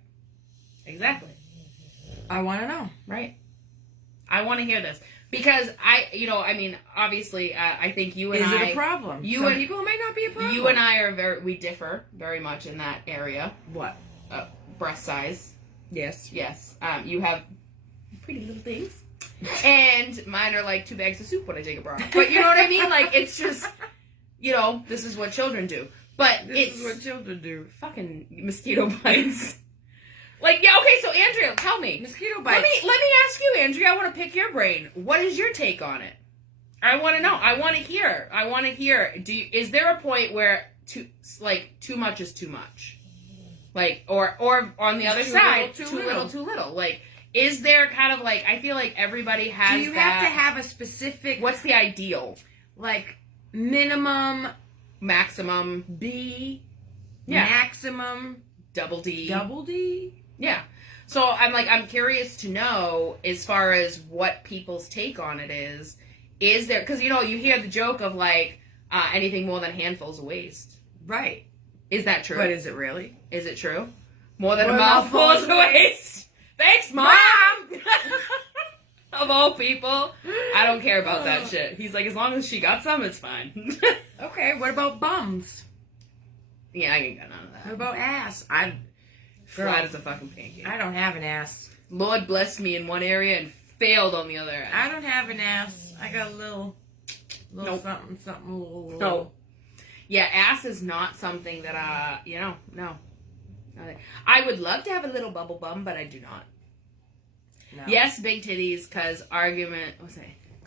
Exactly. I want to know. Right. I want to hear this. Because obviously, I think you and Is I... it a problem? you Some and- people it may not be a problem. You and I we differ very much in that area. What? Breast size. Yes. Yes. You have pretty little things. And mine are like 2 bags of soup when I take a bra. But you know what I mean? Like, it's just, this is what children do. But This is what children do. fucking mosquito bites. Like, yeah, okay, so Andrea, tell me. Mosquito bites. Let me ask you, Andrea, I want to pick your brain. What is your take on it? I want to know. I want to hear. Is there a point where too much is too much? Like, or on the other Too side, little, too little. Like, is there kind of like, I feel like everybody has Do you that. have to have a specific, What's the ideal? like, minimum Maximum, B, Yeah. maximum double D. double D? Yeah. So I'm curious to know, as far as what people's take on it is there, because you hear the joke of like anything more than a handful's a waste. Right. Is that true? But is it really? Is it true? More than More a than a mouthful is a mouthful is a waste. Thanks, Mom! Of all people, I don't care about that shit. He's like, as long as she got some, it's fine. Okay, what about bums? Yeah, I ain't got none of that. What about ass? Flat as a fucking pancake. I don't have an ass. Lord blessed me in one area and failed on the other. I don't have an ass. I got a little Nope. something. Little. No. Yeah, ass is not something that, no. I would love to have a little bubble bum, but I do not. No. Yes, big titties, because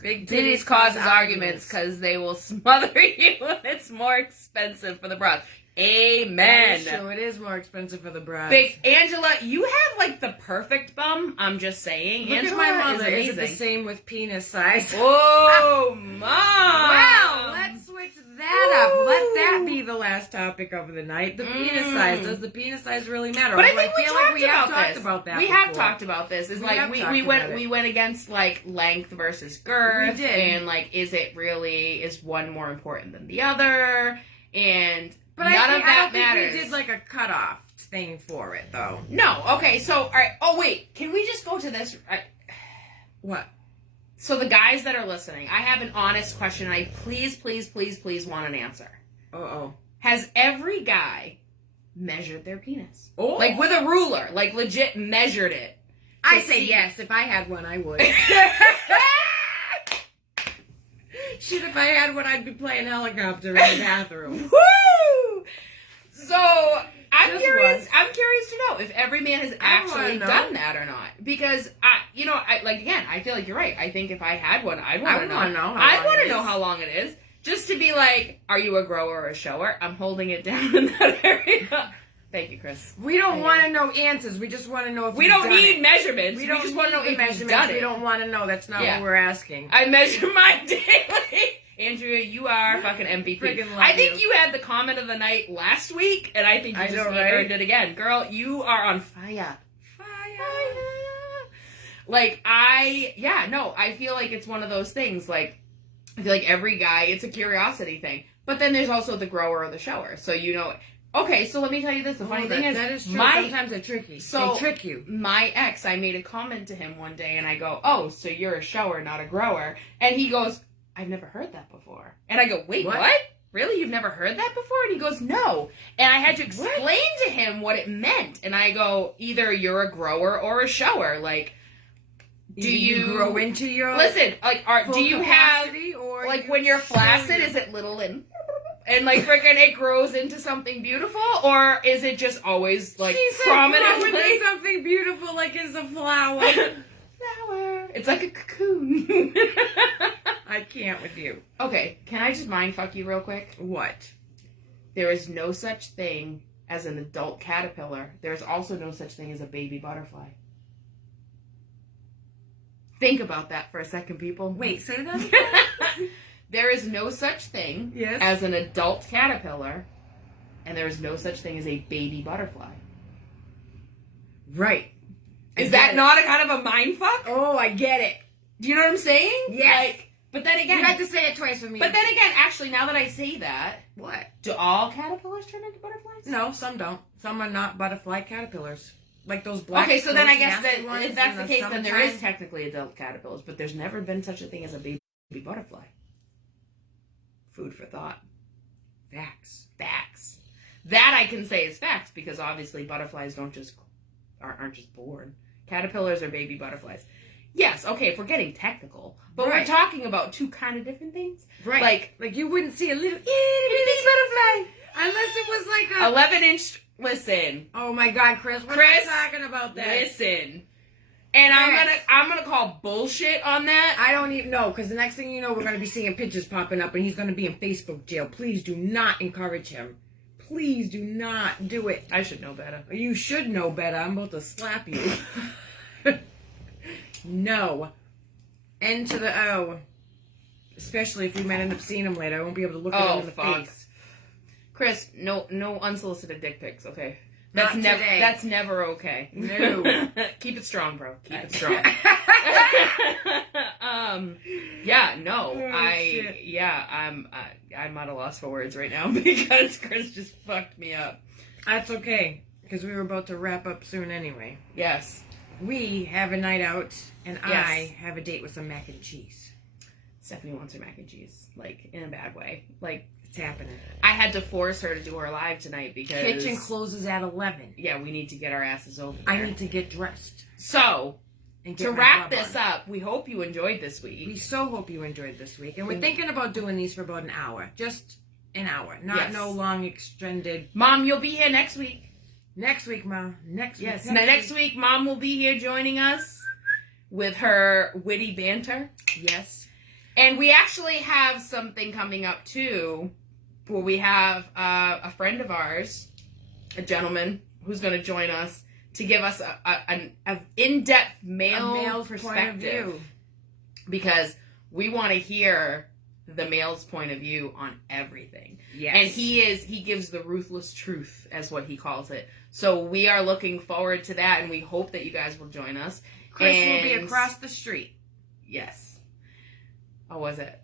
Big titties causes arguments, because they will smother you and it's more expensive for the bras. Amen. That's true. It is more expensive for the bride. Big Angela, you have like the perfect bum. I'm just saying. Look Angela at my is mother. Is amazing. it the same with penis size? Oh, Mom. Well, let's switch that up. Let that be the last topic of the night. The penis size. Does the penis size really matter? But I Although think we feel talked like we have about talked this. about that. We have before. talked about this. It's We like have we talked went about it. we went against like length versus girth, We did. and like is one more important than the other? And But none I of don't that think matters. we did like a cutoff thing for it, though. No. Okay. So all right. Oh wait. Can we just go to this? What? So the guys that are listening, I have an honest question. And I please want an answer. Uh-oh. Has every guy measured their penis? Oh. Like with a ruler, like legit measured it? I to say see- yes. If I had one, I would. Shit, if I had one, I'd be playing helicopter in the bathroom. Woo! So I'm Just curious. once. I'm curious to know if every man has actually wanna know. done that or not. Because I feel like you're right. I think if I had one, I'd want to know. wanna know how I'd long want it to know is. how long it is, just to be like, are you a grower or a shower? I'm holding it down in that area. Thank you, Chris. We don't Thank want you. to know answers. We just want to know if We you've don't done need it. measurements. We We don't just want to know need if the you've measurements. done it. We don't want to know. That's not Yeah. what we're asking. I measure mine daily. Andrea, you are fucking MVP. Friggin' love I think you. you had the comment of the night last week, and I think you I just know, right? earned it again. Girl, you are on fire. Like, I feel like it's one of those things, like, I feel like every guy, it's a curiosity thing. But then there's also the grower or the shower. So, okay, so let me tell you this. The funny thing is, that is true. my- Sometimes they're tricky. So- they trick you. my ex, I made a comment to him one day, and I go, oh, so you're a shower, not a grower. And he goes, I've never heard that before. And I go, wait, what? Really? You've never heard that before? And he goes, no. And I had to explain to him what it meant. And I go, either you're a grower or a shower. Like, do you grow into your listen? Like, do you have capacity, or like you when you're show flaccid? you? Is it little and like freaking it grows into something beautiful, or is it just always like She said prominently? grow into something beautiful, like it's a flower. Flower. It's like a cocoon. I can't with you. Okay, can I just mind fuck you real quick? What? There is no such thing as an adult caterpillar. There's also no such thing as a baby butterfly. Think about that for a second, people. Wait, say that. There is no such thing Yes. as an adult caterpillar, and there is no such thing as a baby butterfly. Right. Is I that get it. not a kind of a mind fuck? Oh, I get it. Do you know what I'm saying? Yes. Like, but then again, You have to say it twice for me. but then again, actually, now that I say that, what? do all caterpillars turn into butterflies? No, some don't. Some are not butterfly caterpillars. Like those black. Okay, so then I those guess nasty that ones if that's in the case, then there summertime. is technically adult caterpillars, but there's never been such a thing as a baby butterfly. Food for thought. Facts. Facts. That I can say is facts because obviously butterflies aren't just born. Caterpillars are baby butterflies. Yes, okay, if we're getting technical, but Right. we're talking about two kind of different things. Right. Like you wouldn't see a little itty bitty butterfly unless it was like a. 11-inch. Listen, Oh my God, Chris! We're Chris, not talking about that. listen, and I'm gonna call bullshit on that. I don't even know because the next thing you know, we're gonna be seeing pictures popping up, and he's gonna be in Facebook jail. Please do not encourage him. Please do not do it. I should know better. You should know better. I'm about to slap you. No. N to the O. Especially if we might end up seeing him later. I won't be able to look at him in the face. Chris, no unsolicited dick pics, okay? Not today. That's never okay. No. Keep it strong, bro. Keep it strong. Yeah, no. Oh, shit. I'm at a loss for words right now because Chris just fucked me up. That's okay. Because we were about to wrap up soon anyway. Yes. We have a night out, and Yes. I have a date with some mac and cheese. Stephanie wants her mac and cheese, like, in a bad way. Like, It's happening. I had to force her to do her live tonight because... Kitchen closes at 11. Yeah, we need to get our asses over there. I need to get dressed. So, And get to my wrap glove this on. up, we hope you enjoyed this We week. so hope you enjoyed this week. And we're thinking about doing these for about an hour. Just an hour. Not Yes. no long extended. Mom, you'll be here next week. Next week, Ma. Next week. Yes. Next week, Mom will be here joining us with her witty banter. Yes. And we actually have something coming up, too. where we have a friend of ours, a gentleman who's going to join us to give us an in-depth male's perspective. Point of view. Because we want to hear the male's point of view on everything. Yes. And he gives the ruthless truth, as what he calls it. So we are looking forward to that, and we hope that you guys will join us. Chris will be across the street. Yes. Oh, was it?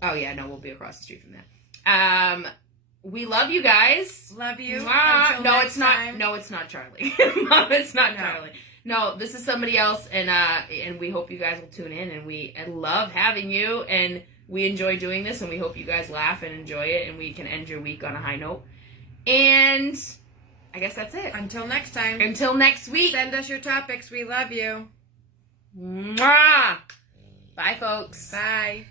Oh, yeah, no, we'll be across the street from that. We love you guys. Love you. Mwah. No, it's not. No, it's not Charlie. Mom, it's not Charlie. No, this is somebody else, and we hope you guys will tune in, and we love having you, and we enjoy doing this, and we hope you guys laugh and enjoy it, and we can end your week on a high note. And I guess that's it. Until next time. Until next week. Send us your topics. We love you. Mwah. Bye, folks. Bye.